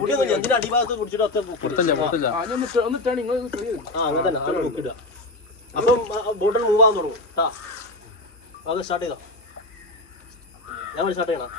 പൊടിയൊന്നും എന്തിനാ അടിഭാഗത്ത് കുടിച്ചിട്ട് ഒറ്റ അങ്ങനെ തന്നെ അത് നോക്കിയിടുക. അപ്പം ബോട്ടിൽ മൂവ് ആകാൻ തുടങ്ങും കേട്ടാ. അത് സ്റ്റാർട്ട് ചെയ്തോ. ഞാൻ സ്റ്റാർട്ട് ചെയ്യണം.